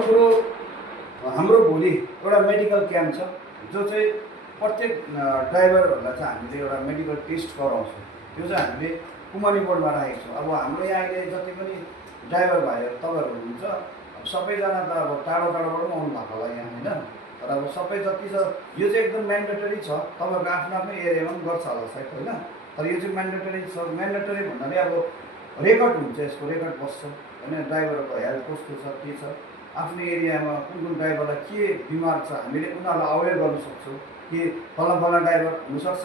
कुरो हाम्रो भोलि एउटा मेडिकल क्याम्प छ जो चाहिँ प्रत्येक ड्राइभरहरूलाई चाहिँ हामीले एउटा मेडिकल टेस्ट गराउँछौँ। त्यो चाहिँ हामीले कुमानी बोर्डमा राखेको छौँ। अब हाम्रो यहाँ अहिले जति पनि ड्राइभर भाइहरू तपाईँहरू हुनुहुन्छ, अब सबैजना त अब टाढो टाढोबाट पनि आउनु भएको होला यहाँ होइन, तर अब सबै जति छ यो चाहिँ एकदम म्यान्डेटरी छ। तपाईँहरूको आफ्नो आफ्नो एरियामा पनि गर्छ होला सायद होइन, तर यो चाहिँ म्यान्डेटरी छ। म्यान्डेटरी भन्नाले अब रेकर्ड हुन्छ, यसको रेकर्ड बस्छ होइन, ड्राइभरको हेल्थ कस्तो छ के छ, आफ्नो एरियामा कुन कुन ड्राइभरलाई के बिमार छ हामीले उनीहरूलाई अवेर गर्न सक्छौँ कि फला ड्राइभर हुनसक्छ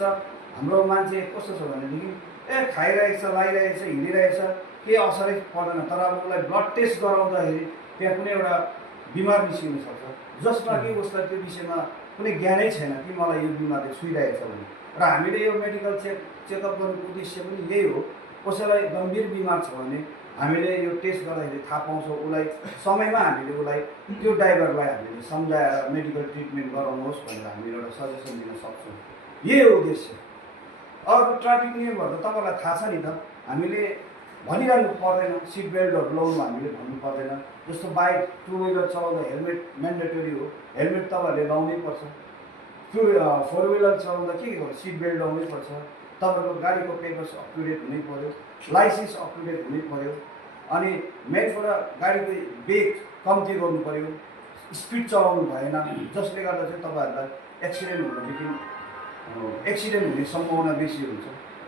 हाम्रो मान्छे कस्तो छ भनेदेखि खाइरहेको छ, लागिरहेको छ, हिँडिरहेको छ, केही असरै पर्दैन, तर अब उसलाई ब्लड टेस्ट गराउँदाखेरि त्यहाँ कुनै एउटा बिमार निस्किन सक्छ जसमा कि उसलाई त्यो विषयमा कुनै ज्ञानै छैन कि मलाई यो बिमारले छुइरहेको छ भने। र हामीले यो मेडिकल चेकअप गर्नुको उद्देश्य पनि यही हो। कसैलाई गम्भीर बिमार छ भने हामीले यो टेस्ट गर्दाखेरि थाहा पाउँछौँ, उसलाई समयमा हामीले उसलाई त्यो ड्राइभरलाई हामीले सम्झाएर मेडिकल ट्रिटमेन्ट गराउनुहोस् भनेर हामीले एउटा सजेसन दिन सक्छौँ। यही हो उद्देश्य। अर्को ट्राफिक नियमहरू त तपाईँलाई थाहा छ नि त, हामीले भनिरहनु पर्दैन, सिट बेल्टहरू लाउनु हामीले भन्नु पर्दैन। जस्तो बाइक टु विलर चलाउँदा हेलमेट म्यान्डेटरी हो, हेलमेट तपाईँहरूले लाउनै पर्छ। फोर विलर चलाउँदा के गर्नु, सिट बेल्ट लाउनै पर्छ। तपाईँहरूको गाडीको पेपर्स अप टु डेट हुनै पऱ्यो, लाइसेन्स अप टु डेट हुनै पऱ्यो, अनि मेन कुरा गाडीको ब्रेक कम्ती गर्नु पऱ्यो, स्पिड चलाउनु भएन, जसले गर्दा चाहिँ तपाईँहरूलाई एक्सिडेन्ट हुने सम्भावना बेसी हुन्छ।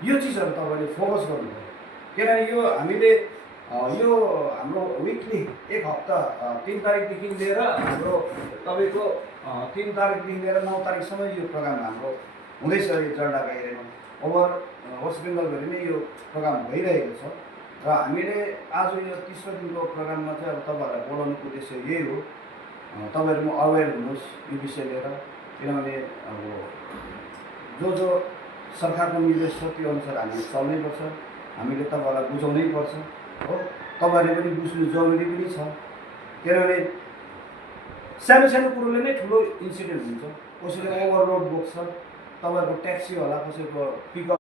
यो चिजहरू तपाईँले फोकस गर्नु पऱ्यो। किनभने यो हामीले यो हाम्रो विकली एक हप्ता 3 तारिकदेखि लिएर हाम्रो तपाईँको 3 तारिकदेखि लिएर 9 तारिकसम्म यो प्रोग्राम हाम्रो हुँदैछ। यो जलढाका एरियामा ओभर वेस्ट बेङ्गलभरि नै यो प्रोग्राम भइरहेको छ। र हामीले आज यो 30औं दिनको प्रोग्राममा चाहिँ अब तपाईँहरूलाई बोलाउनुको उद्देश्य यही हो, तपाईँहरू पनि अवेर हुनुहोस् यो विषय लिएर। किनभने अब जो सरकारको निर्देश छ त्यो अनुसार हामीले चल्नैपर्छ, हामीले तपाईँहरूलाई बुझाउनै पर्छ हो। तपाईँहरूले पनि बुझ्नु जरुरी पनि छ। किनभने सानो सानो कुरोले नै ठुलो इन्सिडेन्ट हुन्छ। कसैले ओभरलोड बोक्छ, तपाईँहरूको ट्याक्सी होला, कसैको पिकअप